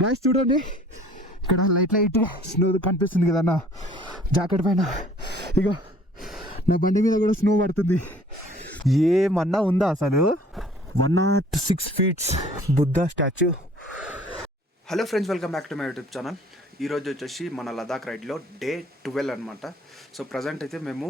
Guys చూడండి, ఇక్కడ light snow కనిపిస్తుంది కదా నా జాకెట్ పైన. ఇక నా బండి మీద కూడా స్నో పడుతుంది. ఏమన్నా ఉందా అసలు? 106 feet Buddha statue. Hello friends, welcome back to my YouTube channel. ఈరోజు వచ్చేసి మన లదాఖ్ రైడ్లో డే 12 అనమాట. సో ప్రజెంట్ అయితే మేము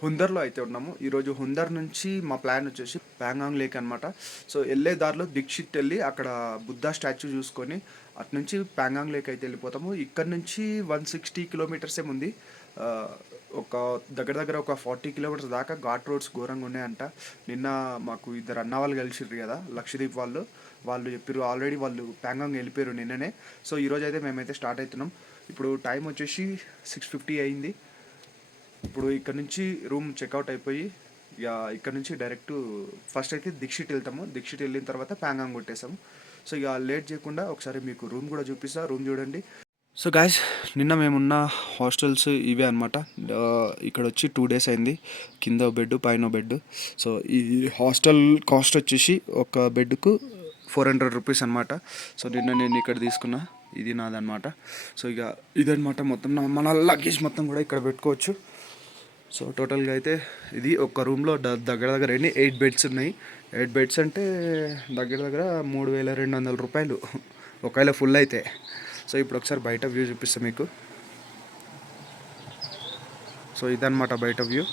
హుందర్లో అయితే ఉన్నాము. ఈరోజు హుందర్ నుంచి మా ప్లాన్ వచ్చేసి ప్యాంగాంగ్ లేక్ అనమాట. సో వెళ్ళే దారిలో దీక్షిత్ వెళ్ళి అక్కడ బుద్ధ స్టాచ్యూ చూసుకొని అటు నుంచి ప్యాంగాంగ్ లేక్ అయితే వెళ్ళిపోతాము. ఇక్కడ నుంచి 160 kilometers ఏముంది. ఒక దగ్గర ఒక 40 kilometers దాకా ఘాట్ రోడ్స్ ఘోరంగా ఉన్నాయంట. నిన్న మాకు ఇద్దరు అన్న వాళ్ళు కలిసిర్రు కదా, లక్షదీప్ వాళ్ళు చెప్పారు ఆల్రెడీ వాళ్ళు ప్యాంగాంగ్ వెళ్ళిపోయారు నిన్ననే. సో ఈరోజు అయితే మేమైతే స్టార్ట్ అవుతున్నాం. ఇప్పుడు టైం వచ్చేసి 6:50 అయింది. ఇప్పుడు ఇక్కడ నుంచి రూమ్ చెక్అవుట్ అయిపోయి ఇక ఇక్కడ నుంచి డైరెక్ట్ ఫస్ట్ అయితే దీక్షిత్ వెళ్తాము. దీక్షిత్ వెళ్ళిన తర్వాత ప్యాంగాంగ్ కొట్టేసాము. సో ఇక లేట్ చేయకుండా ఒకసారి మీకు రూమ్ కూడా చూపిస్తా. రూమ్ చూడండి. సో గాయస్, నిన్న మేమున్న హాస్టల్స్ ఇవే అనమాట. ఇక్కడ వచ్చి 2 days అయింది. కింద బెడ్, పైన బెడ్. సో ఈ హాస్టల్ కాస్ట్ వచ్చేసి ఒక బెడ్కు 400 rupees అనమాట. సో నిన్న నేను ఇక్కడ తీసుకున్నా, ఇది నాదనమాట. సో ఇక ఇదనమాట మొత్తం మన లగేజ్ మొత్తం కూడా ఇక్కడ పెట్టుకోవచ్చు. సో టోటల్గా అయితే ఇది ఒక రూమ్లో దగ్గర 8 beds ఉన్నాయి. 8 beds అంటే దగ్గర 3,200 రూపాయలు ఒకవేళ ఫుల్ అయితే. సో ఇప్పుడు ఒకసారి బయట వ్యూ చూపిస్తాను మీకు. సో ఇదన్నమాట బయట వ్యూ.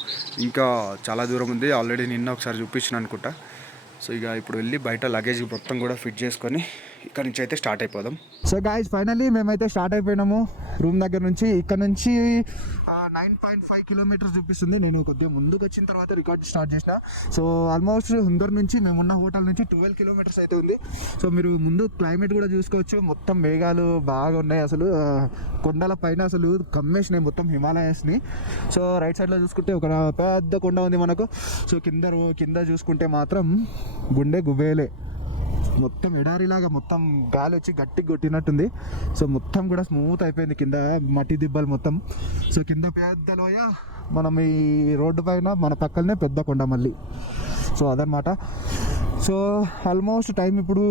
ఇంకా చాలా దూరం ఉంది, ఆల్రెడీ నిన్న ఒకసారి చూపించిన అనుకుంటా. సో ఇక ఇప్పుడు వెళ్ళి బయట లగేజ్ మొత్తం కూడా ఫిట్ చేసుకొని ఇక్కడ నుంచి అయితే స్టార్ట్ అయిపోదాం. సో గాయ్స్, ఫైనల్లీ మేమైతే స్టార్ట్ అయిపోయినాము రూమ్ దగ్గర నుంచి. ఇక్కడ నుంచి 9.5 kilometers చూపిస్తుంది. నేను కొద్దిగా ముందుకు వచ్చిన తర్వాత రికార్డ్ స్టార్ట్ చేసిన. సో ఆల్మోస్ట్ హుందర్ నుంచి మేమున్న హోటల్ నుంచి 12 kilometers అయితే ఉంది. సో మీరు ముందు క్లైమేట్ కూడా చూసుకోవచ్చు. మొత్తం మేఘాలు బాగా ఉన్నాయి. అసలు కొండల పైన అసలు కమ్మేసినాయి మొత్తం హిమాలయస్ని. సో రైట్ సైడ్లో చూసుకుంటే ఒక పెద్ద కొండ ఉంది మనకు. సో కింద చూసుకుంటే మాత్రం గుండె గుబేలే, మొత్తం ఎడారిలాగా మొత్తం గాలి వచ్చి గట్టిగా కొట్టినట్టుంది. సో మొత్తం కూడా స్మూత్ అయిపోయింది కింద మట్టి దిబ్బలు మొత్తం. సో కింద పెద్ద లోయ, మనం ఈ రోడ్డు పైన మన పక్కనే పెద్ద కొండ మళ్ళీ. సో అదనమాట. సో ఆల్మోస్ట్ టైం ఇప్పుడు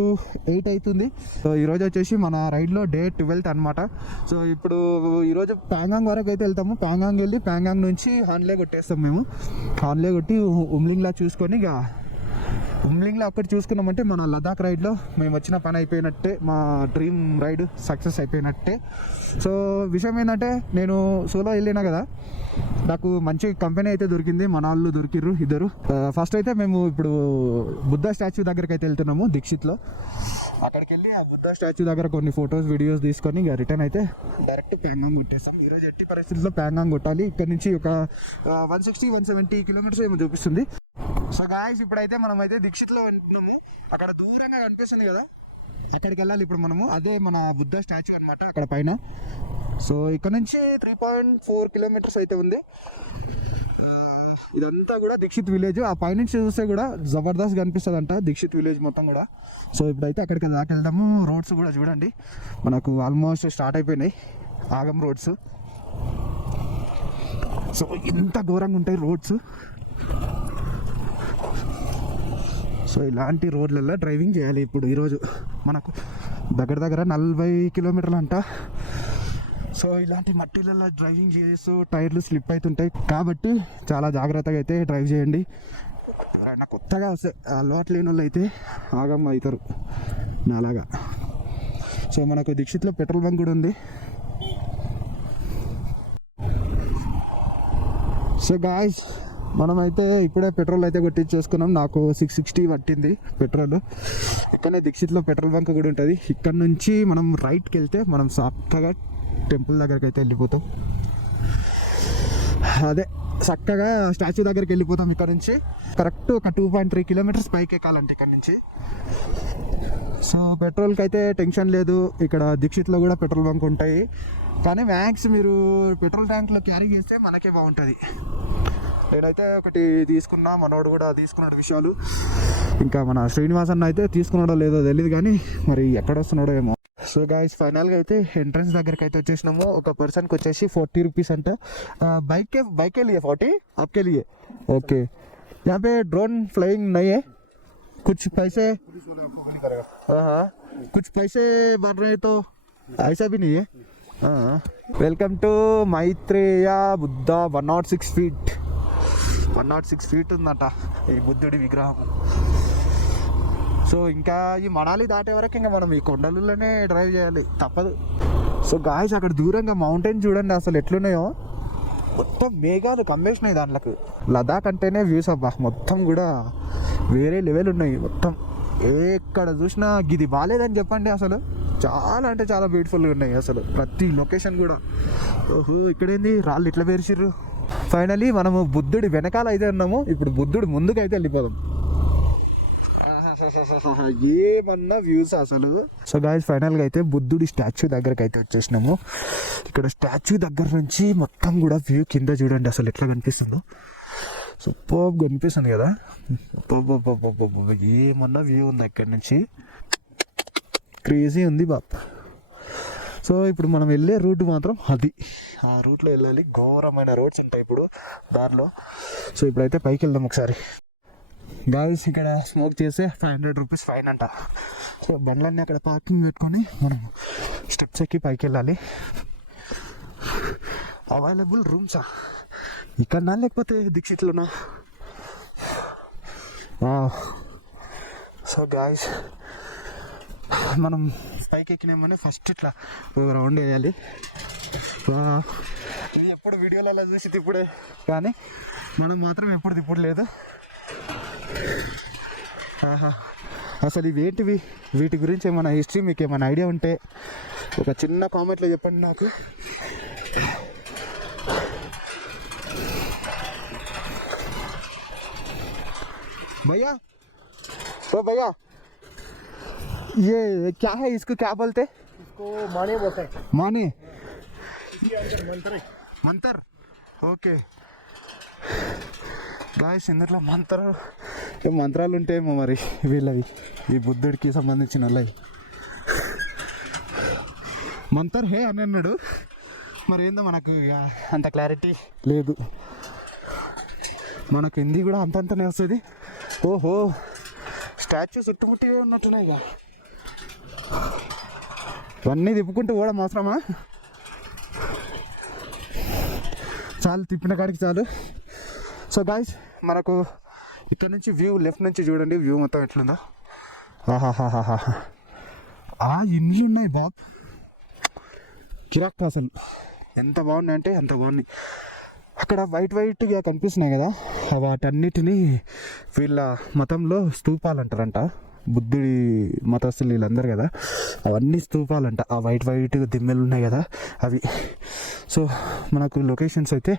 8 అవుతుంది. సో ఈరోజు వచ్చేసి మన రైడ్లో డే 12 అనమాట. సో ఇప్పుడు ఈరోజు ప్యాంగాంగ్ వరకు అయితే వెళ్తాము. ప్యాంగాంగ్ వెళ్ళి ప్యాంగాంగ్ నుంచి హాన్లే కొట్టేస్తాం మేము. హాన్లే కొట్టి ఉమ్లింగ్లా చూసుకొని ఇక ఉమ్లింగ్లో అక్కడ చూసుకున్నామంటే మన లదాఖ్ రైడ్లో మేము వచ్చిన పని అయిపోయినట్టే, మా డ్రీమ్ రైడ్ సక్సెస్ అయిపోయినట్టే. సో విషయం ఏంటంటే, నేను సోలో వెళ్ళినా కదా, నాకు మంచి కంపెనీ అయితే దొరికింది. మన వాళ్ళు దొరికిర్రు ఇద్దరు. ఫస్ట్ అయితే మేము ఇప్పుడు బుద్ధ స్టాచ్యూ దగ్గరికి అయితే వెళ్తున్నాము దీక్షిత్లో. అక్కడికి వెళ్ళి ఆ బుద్ధ స్టాచ్యూ దగ్గర కొన్ని ఫొటోస్ వీడియోస్ తీసుకొని ఇక రిటర్న్ అయితే డైరెక్ట్ ప్యాంగాంగ్ కొట్టేస్తాం. ఈరోజు ఎట్టి పరిస్థితుల్లో ప్యాంగాంగ్ కొట్టాలి. ఇక్కడ నుంచి ఒక 160-170 kilometers ఏమో చూపిస్తుంది. సో గాయ్స్, ఇప్పుడైతే మనం అయితే దీక్షిత్లో ఉంటున్నాము. అక్కడ దూరంగా కనిపిస్తుంది కదా, అక్కడికి వెళ్ళాలి ఇప్పుడు మనము. అదే మన బుద్ధ స్టాచ్యూ అనమాట అక్కడ పైన. సో ఇక్కడ నుంచి 3.4 kilometers అయితే ఉంది. ఇదంతా కూడా దీక్షిత్ విలేజ్. ఆ పైనుంచి చూస్తే కూడా జబర్దస్త్ కనిపిస్తుంది అంట దీక్షిత్ విలేజ్ మొత్తం కూడా. సో ఇప్పుడైతే అక్కడికి దాకా వెళ్దాము. రోడ్స్ కూడా చూడండి, మనకు ఆల్మోస్ట్ స్టార్ట్ అయిపోయినాయి ఆగం రోడ్స్. సో ఇంత ఘోరంగా ఉంటాయి రోడ్స్. సో ఇలాంటి రోడ్లలో డ్రైవింగ్ చేయాలి ఇప్పుడు. ఈరోజు మనకు దగ్గర 40 kilometers అంట. సో ఇలాంటి మట్టిలలో డ్రైవింగ్ చేస్తూ టైర్లు స్లిప్ అవుతుంటాయి కాబట్టి చాలా జాగ్రత్తగా అయితే డ్రైవ్ చేయండి. ఎవరైనా కొత్తగా వస్తే అలవాటు లేని వాళ్ళు అయితే ఆగం అవుతారు నాలాగా. సో మనకు దీక్షిత్లో పెట్రోల్ బంక్ కూడా ఉంది. సో గాయ్స్, మనమైతే ఇప్పుడే పెట్రోల్ అయితే కొట్టించేసుకున్నాం. నాకు 660 పట్టింది పెట్రోల్. ఇక్కడనే దీక్షిత్లో పెట్రోల్ బంక్ కూడా ఉంటుంది. ఇక్కడ నుంచి మనం రైట్కి వెళ్తే మనం చక్కగా టెంపుల్ దగ్గరికి అయితే వెళ్ళిపోతాం. అదే చక్కగా స్టాచ్యూ దగ్గరికి వెళ్ళిపోతాం. ఇక్కడ నుంచి కరెక్ట్ ఒక 2.3 kilometers పైకి ఎక్కాలంటే ఇక్కడ నుంచి. సో పెట్రోల్కి అయితే టెన్షన్ లేదు. ఇక్కడ దీక్షిత్లో కూడా పెట్రోల్ బంక్ ఉంటాయి. కానీ మ్యాక్స్ మీరు పెట్రోల్ ట్యాంక్లో క్యారీ చేస్తే మనకే బాగుంటుంది. నేనైతే ఒకటి తీసుకున్నా, మనోడు కూడా తీసుకున్నాడు విషయాలు. ఇంకా మన శ్రీనివాస్ అన్న అయితే తీసుకున్నాడో లేదో తెలియదు, కానీ మరి ఎక్కడ వస్తున్నాడో ఏమో. సో गाइस फाइनल గా అయితే ఎంట్రన్స్ దగ్గరికి అయితే వచ్చేసినాము. ఒక పర్సన్ కి వచ్చేసి 40 రూపీస్ అంట. बाइक के लिए 40 आपके लिए ओके। यहाँ पे ड्रोन फ्लाइंग नहीं है, कुछ पैसे पुलिस वाले आपको गाली करेगा। हाँ कुछ पैसे बन रहे तो ऐसा भी नहीं है. Welcome to Maitreya Buddha 106 feet 106 feet ఉందట ఈ బుద్ధుడి విగ్రహం. సో ఇంకా ఈ మనాలి దాటే వరకు ఇంకా మనం ఈ కొండలలోనే డ్రైవ్ చేయాలి, తప్పదు. సో గాయ్స్ అక్కడ దూరంగా మౌంటైన్ చూడండి అసలు ఎట్లున్నాయో, మొత్తం మేఘాలు కమ్మేసినాయి దాంట్లోకి. లదాఖ్ అంటేనే వ్యూస్ అబ్బా, మొత్తం కూడా వేరే లెవెల్ ఉన్నాయి. మొత్తం ఎక్కడ చూసినా ఇది బాగాలేదని చెప్పండి, అసలు చాలా అంటే చాలా బ్యూటిఫుల్గా ఉన్నాయి అసలు ప్రతి లొకేషన్ కూడా. ఓహో ఇక్కడేంది రాళ్ళు ఇట్లా పేర్చిర్రు. ఫైనలీ మనము బుద్ధుడి వెనకాల అయితే ఉన్నాము, ఇప్పుడు బుద్ధుడి ముందుకు అయితే వెళ్ళిపోదాం. ఏమన్నా వ్యూస్ అసలు. సో గాయ్స్ ఫైనల్గా అయితే బుద్ధుడి స్టాచ్యూ దగ్గరకు అయితే వచ్చేసినాము. ఇక్కడ స్టాచ్యూ దగ్గర నుంచి మొత్తం కూడా వ్యూ కింద చూడండి అసలు ఎట్లా కనిపిస్తుందో. సూపర్ కనిపిస్తుంది కదా, ఏమన్నా వ్యూ ఉంది ఇక్కడ నుంచి, క్రేజీ ఉంది బాప్. సో ఇప్పుడు మనం వెళ్ళే రూట్ మాత్రం అది, ఆ రూట్లో వెళ్ళాలి. ఘోరమైన రోడ్స్ ఉంటాయి ఇప్పుడు దారిలో. సో ఇప్పుడైతే పైకి వెళ్దాం ఒకసారి. గాయ్స్ ఇక్కడ స్మోక్ చేస్తే 500 రూపీస్ ఫైన్ అంట. సో బండ్లన్నీ అక్కడ పార్కింగ్ పెట్టుకొని మనం స్టెప్స్ ఎక్కి పైకి వెళ్ళాలి. అవైలబుల్ రూమ్సా ఇక్కడనా లేకపోతే దీక్షిత్లోనా? సో గాయ్స్ మనం పైకి ఎక్కినామని ఫస్ట్ ఇట్లా రౌండ్ వేయాలి. ఎప్పుడు వీడియోలలో చూసి ఇప్పుడే, కానీ మనం మాత్రం ఎప్పుడు తిప్పుడు లేదు. అసలు ఇవేంటివి, వీటి గురించి ఏమైనా హిస్టరీ మీకు ఏమైనా ఐడియా ఉంటే ఒక చిన్న కామెంట్లో చెప్పండి నాకు. भैया ओ भैया ये क्या है, इसको क्या बोलते? इसको माने बोलते हैं. माने इसके अंदर मंत्र है. मंत्र. ఓకే గాయ్స్ ఇందులో మంత్రాలు ఉంటాయేమో మరి వీళ్ళవి, ఈ బుద్ధుడికి సంబంధించిన వాళ్ళవి. మంతర్ హే అని అన్నాడు, మరి ఏందో మనకు అంత క్లారిటీ లేదు. మనకు హిందీ కూడా అంతంతనే వస్తుంది. ఓహో స్టాచ్యూ చుట్టుముట్టివే ఉన్నట్టున్నాయి ఇక, ఇవన్నీ తిప్పుకుంటూ కూడా అవసరమా? చాలు తిప్పిన కాడికి చాలు. సో గాయ్స్ మనకు ఇక్కడ నుంచి వ్యూ లెఫ్ట్ నుంచి చూడండి, వ్యూ మొత్తం ఎట్లుందో. ఆహాహాహా ఆ ఇండ్లు ఉన్నాయి బాబ్, కిరాక్ అసలు ఎంత బాగున్నాయి అంటే అంత బాగున్నాయి. అక్కడ వైట్గా కనిపిస్తున్నాయి కదా, వాటన్నిటినీ వీళ్ళ మతంలో స్తూపాలు అంటారంట. బుద్ధుడి మతస్థులు వీళ్ళందరూ కదా, అవన్నీ స్తూపాలంట. ఆ వైట్ దిమ్మెలు ఉన్నాయి కదా అవి. సో మనకు లొకేషన్స్ అయితే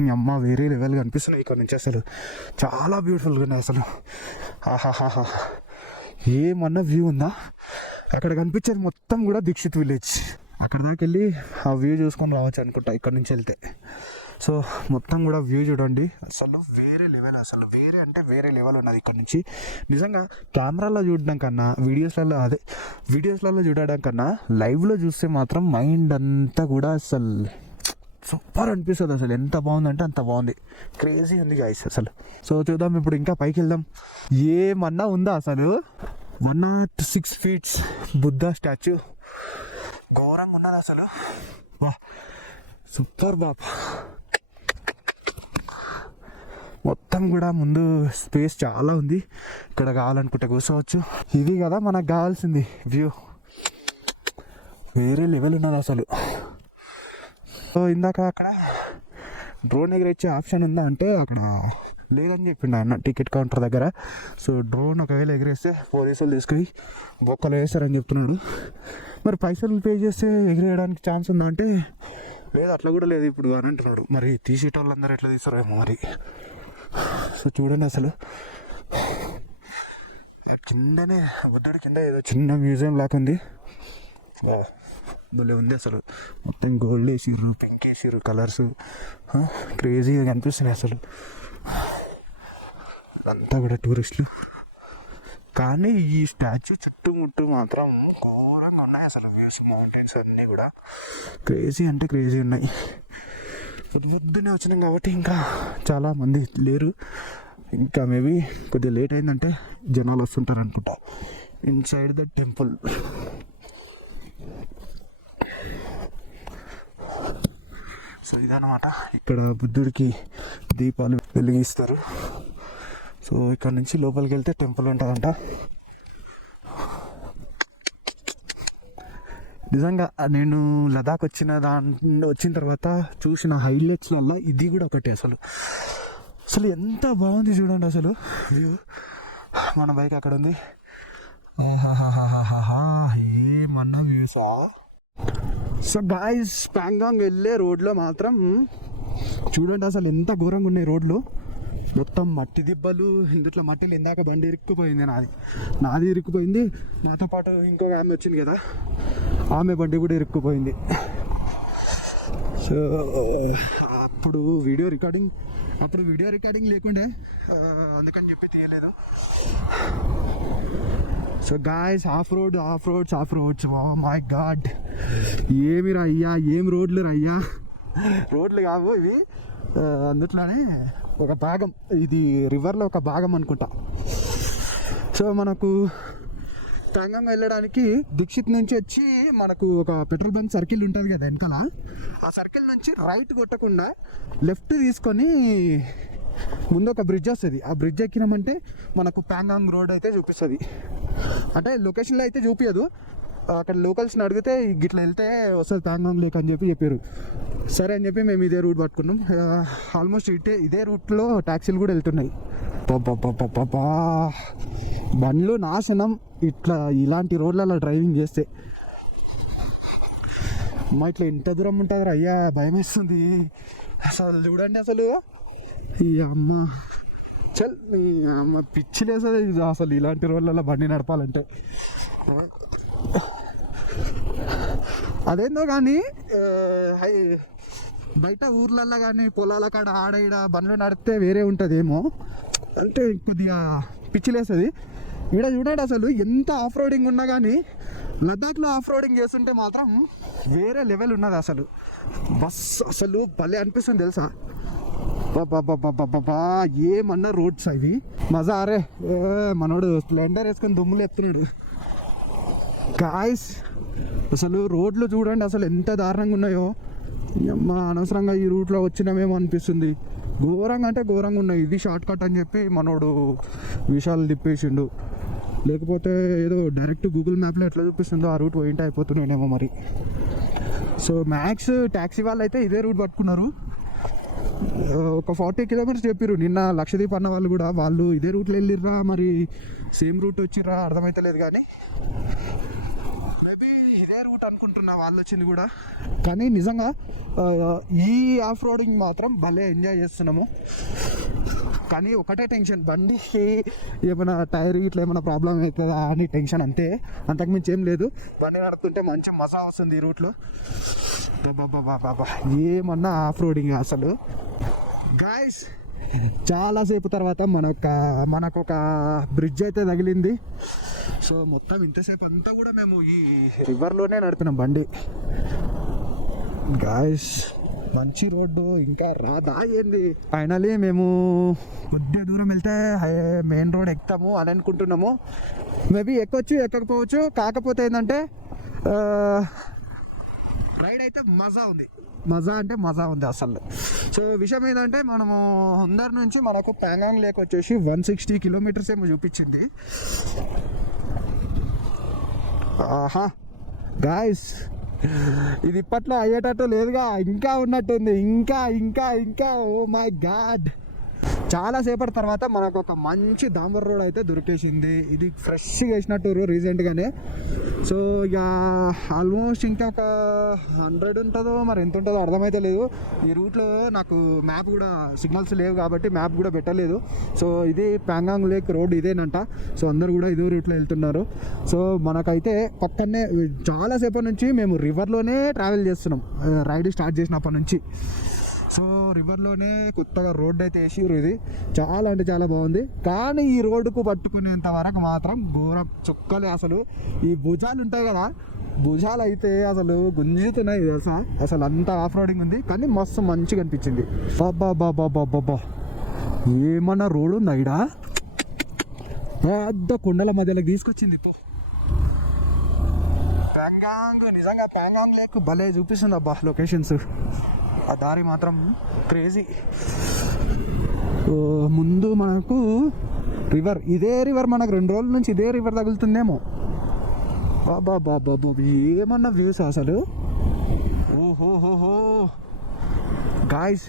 మీ అమ్మ వేరే లెవెల్గా అనిపిస్తున్నాయి ఇక్కడ నుంచి. అసలు చాలా బ్యూటిఫుల్గా ఉన్నాయి అసలు. ఆహాహాహా ఏమన్నా వ్యూ ఉందా? అక్కడ కనిపించేది మొత్తం కూడా దీక్షిత్ విలేజ్. అక్కడ దాకా వెళ్ళి ఆ వ్యూ చూసుకొని రావచ్చు అనుకుంటా ఇక్కడ నుంచి వెళ్తే. సో మొత్తం కూడా వ్యూ చూడండి అసలు వేరే లెవెల్, అసలు వేరే అంటే వేరే లెవెల్ ఉన్నది ఇక్కడ నుంచి. నిజంగా కెమెరాలో చూడడం కన్నా వీడియోస్లలో చూడడం కన్నా లైవ్లో చూస్తే మాత్రం మైండ్ అంతా కూడా అసలు సూపర్ అనిపిస్తుంది. అసలు ఎంత బాగుందంటే అంత బాగుంది, క్రేజీ ఉంది గాయ్స్ అసలు. సో చూద్దాం ఇప్పుడు ఇంకా పైకి వెళ్దాం. ఏమన్నా ఉందా అసలు? 106 ఫీట్స్ బుద్ధ స్టాచ్యూ, ఘోరంగా ఉన్నది అసలు. వా సూపర్ బాబ్. మొత్తం కూడా ముందు స్పేస్ చాలా ఉంది, ఇక్కడ కావాలనుకుంటే కూర్చోవచ్చు. ఇది కదా మనకు కావాల్సింది వ్యూ, వేరే లెవెల్ ఉన్నది అసలు. సో ఇందాక అక్కడ డ్రోన్ ఎగిరేచ్చే ఆప్షన్ ఉందా అంటే అక్కడ లేదని చెప్పిండు అన్న టికెట్ కౌంటర్ దగ్గర. సో డ్రోన్ ఒకవేళ ఎగిరేస్తే పోలీసులు తీసుకుని బొక్కలు వేస్తారని చెప్తున్నాడు. మరి పైసలు పే చేస్తే ఎగిరేయడానికి ఛాన్స్ ఉందా అంటే లేదు, అట్లా కూడా లేదు ఇప్పుడు అని అంటున్నాడు. మరి తీసేటోళ్ళందరూ ఎట్లా తీస్తారేమో మరి. సో చూడండి అసలు కిందనే బుద్ధుడి కింద ఏదో చిన్న మ్యూజియం లాగా ఉంది. భలే ఉంది అసలు. మొత్తం గోల్డ్ వేసిర్రు, పింక్ వేసిర్రు, కలర్స్ క్రేజీగా కనిపిస్తున్నాయి అసలు. అంతా కూడా టూరిస్టులు. కానీ ఈ స్టాచ్యూ చుట్టుముట్టు మాత్రం ఘోరంగా ఉన్నాయి అసలు. వ్యూస్, మౌంటైన్స్ అన్నీ కూడా క్రేజీ అంటే క్రేజీ ఉన్నాయి. పొద్దున్నే వచ్చినాం కాబట్టి ఇంకా చాలా మంది లేరు. ఇంకా మేబీ కొద్దిగా లేట్ అయిందంటే జనాలు వస్తుంటారు అనుకుంటా. ఇన్సైడ్ ద టెంపుల్ సో ఇదన్నమాట, ఇక్కడ బుద్ధుడికి దీపాలు వెలిగిస్తారు. సో ఇక్కడ నుంచి లోపలికి వెళ్తే టెంపుల్ ఉంటుందంట. నిజంగా నేను లదాఖ్ వచ్చిన తర్వాత చూసిన హైలైట్స్ వల్ల ఇది కూడా ఒకటి. అసలు ఎంత బాగుంది చూడండి అసలు వ్యూ. మన బైక్ అక్కడ ఉంది. ఏమన్నా వ్యూసా. సో గాయ్స్, ప్యాంగాంగ్ వెళ్ళే రోడ్లో మాత్రం చూడండి అసలు ఎంత ఘోరంగా ఉన్నాయి రోడ్లు. మొత్తం మట్టి దిబ్బలు, ఇందుట్లో మట్టిలో ఇందాక బండి ఇరుక్కుపోయింది. నాది ఇరుక్కుపోయింది. నాతో పాటు ఇంకొక ఆమె వచ్చింది కదా, ఆమె బండి కూడా ఇరుక్కుపోయింది. సో అప్పుడు వీడియో రికార్డింగ్ లేకుండే, అందుకని చెప్పి తీయలేదు. So guys, off roads, oh my god, ఏమి రయ్యా, ఏం రోడ్లు రయ్యా. రోడ్లు కావు ఇవి, అందుట్లోనే ఒక భాగం, ఇది రివర్లో ఒక భాగం అనుకుంటా. సో మనకు ప్యాంగాంగ్ వెళ్ళడానికి దీక్షిత్ నుంచి వచ్చి మనకు ఒక పెట్రోల్ బంక్ సర్కిల్ ఉంటుంది కదా వెనకాల, ఆ సర్కిల్ నుంచి రైట్ కొట్టకుండా లెఫ్ట్ తీసుకొని ముందు ఒక బ్రిడ్జ్ వస్తుంది. ఆ బ్రిడ్జ్ ఎక్కినామంటే మనకు ప్యాంగాంగ్ రోడ్ అయితే చూపిస్తుంది. అంటే లొకేషన్లో అయితే చూపించదు, అక్కడ లోకల్స్ని అడిగితే గిట్లా వెళ్తే వస్తుంది ప్యాంగాంగ్ లేక్ అని చెప్పారు. సరే అని చెప్పి మేము ఇదే రూట్ పట్టుకున్నాం. ఆల్మోస్ట్ ఇదే రూట్లో ట్యాక్సీలు కూడా వెళ్తున్నాయి. పాపా బండ్లు నాశనం ఇలాంటి రోడ్లలో డ్రైవింగ్ చేస్తే. అమ్మా ఇట్లా ఎంత దూరం ఉంటుంది అయ్యా, భయం వేస్తుంది అసలు. చూడండి అసలు ఈ అమ్మ పిచ్చి లేస్తుంది అసలు ఇలాంటి రోడ్లలో బండి నడపాలంటే. అదేందో కానీ బయట ఊర్లల్లో కానీ పొలాల కాడ ఆడ బండ్లు నడిపితే వేరే ఉంటుందేమో, అంటే కొద్దిగా పిచ్చిలేస్తుంది. ఇక్కడ చూడండి అసలు ఎంత ఆఫ్ రోడింగ్ ఉన్నా కానీ లద్దాఖ్లో ఆఫ్ రోడింగ్ చేస్తుంటే మాత్రం వేరే లెవెల్ ఉన్నది అసలు. బస్ అసలు భలే అనిపిస్తుంది తెలుసా. బాబా ఏమన్నా రోడ్స్ అవి మజా. అరే మనోడు స్ప్లెండర్ వేసుకొని దుమ్ములు ఎత్తున్నాడు. గాయ్స్ అసలు రోడ్లు చూడండి అసలు ఎంత దారుణంగా ఉన్నాయో. అమ్మ అనవసరంగా ఈ రూట్లో వచ్చినామేమో అనిపిస్తుంది. ఘోరంగా అంటే ఘోరంగా ఉన్నాయి. ఇది షార్ట్ కట్ అని చెప్పి మనోడు విషయాలు తిప్పేసిండు. లేకపోతే ఏదో డైరెక్ట్ గూగుల్ మ్యాప్లో ఎట్లా చూపిస్తుందో ఆ రూట్ పోయింటే అయిపోతున్నాయేమో మరి. సో మ్యాక్స్ ట్యాక్సీ వాళ్ళు అయితే ఇదే రూట్ పట్టుకున్నారు. ఒక 40 కిలోమీటర్స్ చెప్పారు నిన్న. లక్షదీప్ అన్న వాళ్ళు కూడా వాళ్ళు ఇదే రూట్లో వెళ్ళిర్రా మరి సేమ్ రూట్ వచ్చిర్రా అర్థమైతే లేదు, కానీ మేబీ ఇదే రూట్ అనుకుంటున్నా వాళ్ళు వచ్చింది కూడా. కానీ నిజంగా ఈ ఆఫ్ రోడింగ్ మాత్రం భలే ఎంజాయ్ చేస్తున్నాము. కానీ ఒకటే టెన్షన్, బండికి ఏమైనా టైర్ ఇట్లా ఏమైనా ప్రాబ్లం అవుతుందా అని టెన్షన్, అంతే, అంతకుమించి ఏం లేదు. బండి నడుపుతుంటే మంచి మజా వస్తుంది ఈ రూట్లో. బాబా ఏమన్నా ఆఫ్ రోడింగ్ అసలు. గాయ్స్ చాలాసేపు తర్వాత మనకు ఒక బ్రిడ్జ్ అయితే తగిలింది. సో మొత్తం ఇంతసేపు అంతా కూడా మేము ఈ రివర్లోనే నడిపినాం బండి. గాయ్స్ మంచి రోడ్డు ఇంకా రాదా ఏంది. ఫైనలీ మేము కొద్దిగా దూరం వెళ్తే మెయిన్ రోడ్ ఎక్కుతాము అని అనుకుంటున్నాము. మేబీ ఎక్కొచ్చు ఎక్కకపోవచ్చు, కాకపోతే ఏంటంటే రైడ్ అయితే మజా ఉంది అసలు. సో విషయం ఏంటంటే మనము అందరి నుంచి మనకు ప్యాంగాంగ్ లేక్ వచ్చేసి 160 కిలోమీటర్స్ ఏమో చూపించింది. ఆహా గాయ్స్ ఇది ఇప్పట్లో అయ్యేటట్టు లేదుగా, ఇంకా ఉన్నట్టుంది, ఇంకా ఓ మై గాడ్. చాలా సేపటి తర్వాత మనకు ఒక మంచి డాంబర్ రోడ్ అయితే దొరికేసింది. ఇది ఫ్రెష్గా వేసినట్టు రీసెంట్గానే. సో ఇక ఆల్మోస్ట్ ఇంకా ఒక 100 ఉంటుందో మరి ఎంత ఉంటుందో అర్థమైతే లేదు. ఈ రూట్లో నాకు మ్యాప్ కూడా సిగ్నల్స్ లేవు కాబట్టి మ్యాప్ కూడా పెట్టలేదు. సో ఇది ప్యాంగాంగ్ లేక్ రోడ్ ఇదేనంట. సో అందరు కూడా ఇదే రూట్లో వెళ్తున్నారు. సో మనకైతే పక్కనే చాలాసేపటి నుంచి మేము రివర్లోనే ట్రావెల్ చేస్తున్నాం, రైడ్ స్టార్ట్ చేసినప్పటి నుంచి. సో రివర్లోనే కొత్తగా రోడ్డు అయితే వేసిర్రు. ఇది చాలా అంటే చాలా బాగుంది. కానీ ఈ రోడ్డుకు పట్టుకునేంత వరకు మాత్రం ఘోరం చుక్కలే. అసలు ఈ భుజాలు ఉంటాయి కదా, భుజాలు అయితే అసలు గుంజుతున్నాయి తెలుసా. అసలు అంత ఆఫ్ రోడింగ్ ఉంది, కానీ మస్తు మంచిగా అనిపించింది. బాబా ఏమన్నా రోడ్ ఉందా ఈడ, పెద్ద కొండల మధ్యలోకి తీసుకొచ్చింది. ప్యాంగాంగ్ నిజంగా ప్యాంగాంగ్ లేక్ భలే చూపిస్తుంది అబ్బా లొకేషన్స్. ఆ దారి మాత్రం క్రేజీ. ముందు మనకు రివర్, ఇదే రివర్ మనకు 2 రోజుల నుంచి ఇదే రివర్ తగులుతుందేమో. బాబా బాబా బాబు ఏమన్నా వ్యూస్ అసలు. ఓహోహోహో గాయ్స్,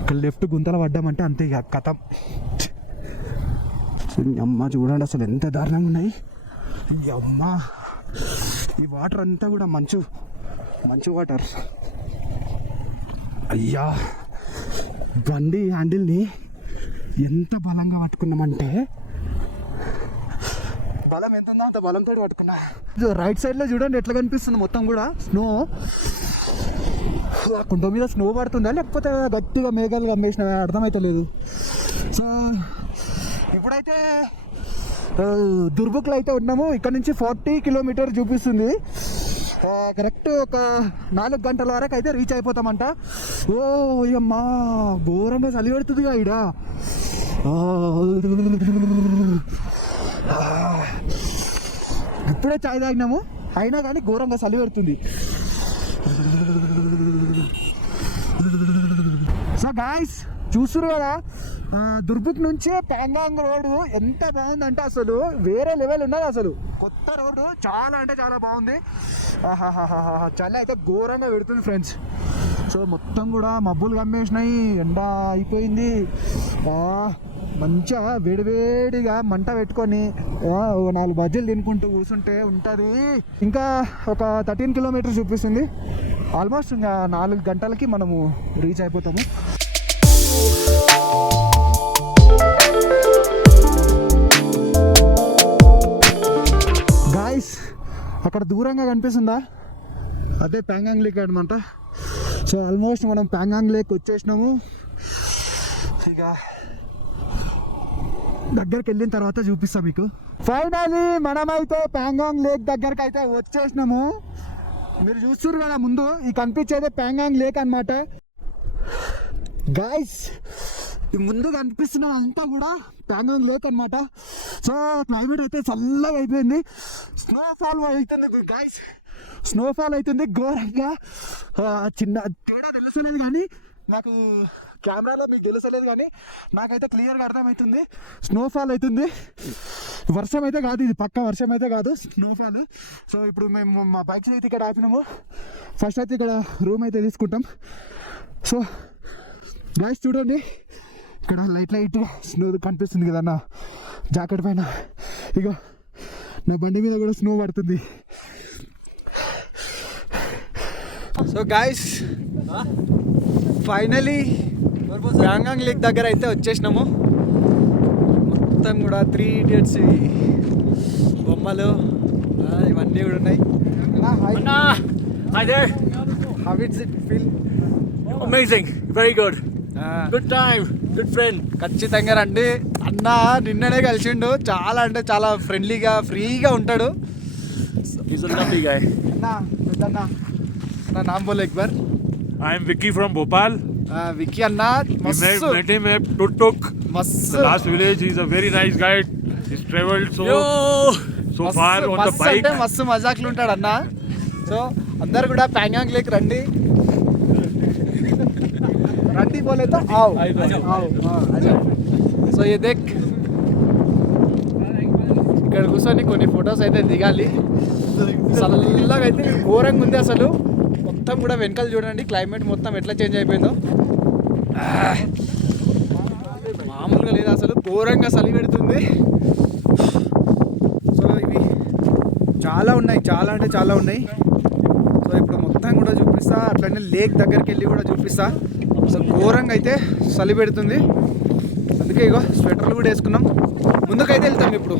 ఇక్కడ లెఫ్ట్ గుంతలు పడ్డామంటే అంతే ఇక కథం. అమ్మ చూడండి అసలు ఎంత దారుణంగా ఉన్నాయి. అమ్మ ఈ వాటర్ అంతా కూడా మంచు వాటర్. అయ్యా బండి హ్యాండిల్ని ఎంత బలంగా పట్టుకున్నామంటే, బలం ఎంత ఉందో అంత బలంతో పట్టుకున్నా. రైట్ సైడ్లో చూడండి ఎట్లా కనిపిస్తుంది మొత్తం కూడా స్నో. కుంట మీద స్నో పడుతుందా లేకపోతే గట్టిగా మేఘాలు కమ్మేసిన అర్థమైతే లేదు. సో ఇప్పుడైతే దుర్బుక్లో అయితే ఉన్నాము. ఇక్కడ నుంచి 40 కిలోమీటర్ చూపిస్తుంది. కరెక్ట్ ఒక 4 గంటల వరకు అయితే రీచ్ అయిపోతామంట. ఓ అమ్మా ఘోరంగా చలి పెడుతుందిగా ఈడ. ఇప్పుడే చాయ్ తాగినాము అయినా కానీ ఘోరంగా చలి పెడుతుంది. సో గాయ్స్ చూస్తున్నారు కదా, దుర్బుక్ నుంచి ప్యాంగాంగ్ రోడ్డు ఎంత బాగుందంటే అసలు వేరే లెవెల్ ఉన్నది. అసలు కొత్త రోడ్డు చాలా అంటే చాలా బాగుంది. చలి అయితే ఘోరంగా పెడుతుంది ఫ్రెండ్స్. సో మొత్తం కూడా మబ్బులు కమ్మేసినాయి, ఎండ అయిపోయింది. మంచిగా వేడివేడిగా మంట పెట్టుకొని 4 బజ్జీలు తినుకుంటూ కూర్చుంటే ఉంటుంది. ఇంకా ఒక 13 కిలోమీటర్స్ చూపిస్తుంది. ఆల్మోస్ట్ ఇంకా 4 గంటలకి మనము రీచ్ అయిపోతాము. గాయ్స్ అక్కడ దూరంగా కనిపిస్తుందా, అదే ప్యాంగాంగ్ లేక్ అనమాట. సో ఆల్మోస్ట్ మనం ప్యాంగాంగ్ లేక్ వచ్చేసినాము. ఇక దగ్గరికి వెళ్ళిన తర్వాత చూపిస్తాం మీకు. ఫైనలీ మనమైతే ప్యాంగాంగ్ లేక్ దగ్గరికి అయితే వచ్చేసినాము. మీరు చూస్తున్నారు కదా ముందు ఈ కనిపించేదే ప్యాంగాంగ్ లేక్ అనమాట. గాయ్స్ ముందు కనిపిస్తున్న అంతా కూడా ప్యాంగాంగ్ లేక్ అనమాట. సో క్లైమేట్ అయితే చల్లగా అయిపోయింది. స్నోఫాల్ అవుతుంది గాయ్స్, స్నోఫాల్ అవుతుంది ఘోరంగా. చిన్న తేడా తెలుసలేదు కానీ నాకు కెమెరాలో మీకు తెలుసలేదు కానీ నాకైతే క్లియర్గా అర్థమవుతుంది. స్నోఫాల్ అవుతుంది. వర్షం అయితే కాదు, ఇది పక్క వర్షం అయితే కాదు, స్నోఫాల్. సో ఇప్పుడు మేము మా బైక్స్ అయితే ఇక్కడ ఆపినాము. ఫస్ట్ అయితే ఇక్కడ రూమ్ అయితే తీసుకుంటాం. సో గాయ్స్ చూడండి ఇక్కడ లైట్ స్నో కనిపిస్తుంది కదా నా జాకెట్ పైన. ఇక నా బండి మీద కూడా స్నో పడుతుంది. So guys finally Pangong lake దగ్గర అయితే వచ్చేసినాము. మొత్తం కూడా 3 Idiots బొమ్మలు ఇవన్నీ కూడా ఉన్నాయి. Hi there. How is it feel? Amazing. Very good. Good time. Good friend. ఖచ్చితంగా రండి అన్న. నిన్ననే కలిసిండు, చాలా అంటే చాలా ఫ్రెండ్లీగా ఫ్రీగా ఉంటాడు. He's a lovely guy. అన్న నా నామ్ బోల్ ఎక్ bar. I am Vicky from Bhopal. Vicky అన్న We మస్తు met him at Tuk. మస్తు The last village. He's a very nice guy. He's traveled so far on the bike. అంటే మస్తు మజాక్లు ఉంటాడు అన్న. సో అందరు కూడా ప్యాంగాంగ్ లేక్ రండి బోలే తో ఆవ్. సో ये देख ఇక్కడ కూర్చొని కొన్ని ఫొటోస్ అయితే దిగాలి. చల్లగా అయితే ఘోరంగా ఉంది అసలు. మొత్తం కూడా వెనకాల చూడండి క్లైమేట్ మొత్తం ఎట్లా చేంజ్ అయిపోయిందో. మామూలుగా లేదు అసలు, ఘోరంగా చలి పెడుతుంది. సో ఇవి చాలా ఉన్నాయి, చాలా అంటే చాలా ఉన్నాయి. సో ఇప్పుడు మొత్తం కూడా చూపిస్తా, అట్లనే లేక్ దగ్గరికి వెళ్ళి కూడా చూపిస్తా. సో ఘోరంగా అయితే చలి పెడుతుంది, అందుకే ఇగో స్వెటర్లు కూడా వేసుకున్నాం. ముందుకైతే వెళ్తాం ఇప్పుడు.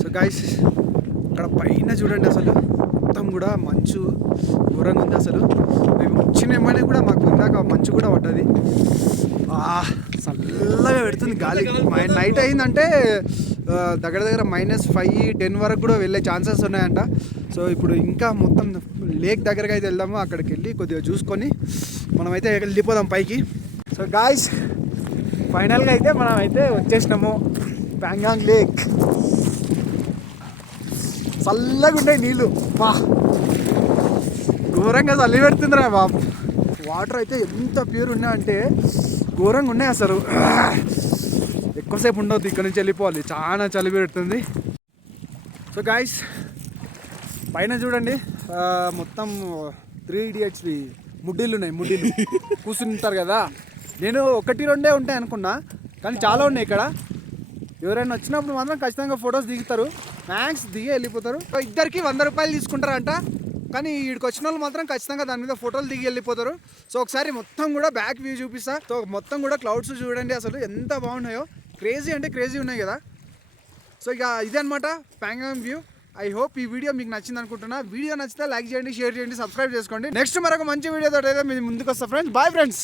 సో గాయ్స్ అక్కడ పైన చూడండి అసలు మొత్తం కూడా మంచు ఘోరంగా ఉంది అసలు. మేము వచ్చినేమని కూడా మాకు ఇందాక మంచు కూడా పడ్డది. చల్లగా పెడుతుంది గాలి. నైట్ అయిందంటే దగ్గర -5, -10 వరకు కూడా వెళ్ళే ఛాన్సెస్ ఉన్నాయంట. సో ఇప్పుడు ఇంకా మొత్తం లేక్ దగ్గరకి అయితే వెళ్దాము. అక్కడికి వెళ్ళి కొద్దిగా చూసుకొని మనమైతే వెళ్ళిపోదాం పైకి. సో గాయ్స్ ఫైనల్గా అయితే మనం అయితే వచ్చేసినాము ప్యాంగాంగ్ లేక్. చల్లగా ఉంటాయి నీళ్ళు, ఘోరంగా చలి పెడుతుందిరా బాబు. వాటర్ అయితే ఎంత ప్యూర్ ఉన్నాయంటే ఘోరంగా ఉన్నాయి అసలు. ఎక్కువసేపు ఉండవద్దు, ఇక్కడ నుంచి వెళ్ళిపోవాలి, చాలా చలి పెడుతుంది. సో గాయస్ పైన చూడండి, మొత్తం 3 Idiots ముడ్డీలు ఉన్నాయి, ముడ్డీలు కూర్చుంటారు కదా. నేను 1-2 ఉంటాయి అనుకున్నా, కానీ చాలా ఉన్నాయి ఇక్కడ. ఎవరైనా వచ్చినప్పుడు మాత్రం ఖచ్చితంగా ఫొటోస్ దిగుతారు, మ్యాక్స్ దిగి వెళ్ళిపోతారు. ఇద్దరికి 100 రూపాయలు తీసుకుంటారంట, కానీ వీడికి వచ్చిన వాళ్ళు మాత్రం ఖచ్చితంగా దాని మీద ఫోటోలు దిగి వెళ్ళిపోతారు. సో ఒకసారి మొత్తం కూడా బ్యాక్ వ్యూ చూపిస్తా. సో మొత్తం కూడా క్లౌడ్స్ చూడండి అసలు ఎంత బాగున్నాయో, క్రేజీ అంటే క్రేజీ ఉన్నాయి కదా. సో ఇక ఇదే అనమాట ప్యాంగాంగ్ వ్యూ. ఐ హోప్ ఈ వీడియో మీకు నచ్చింది అనుకుంటున్నా. వీడియో నచ్చితే లైక్ చేయండి, షేర్ చేయండి, సబ్స్క్రైబ్ చేసుకోండి. నెక్స్ట్ మరొక మంచి వీడియోతో అయితే మీ ముందుకు వస్తా ఫ్రెండ్స్. Bye friends.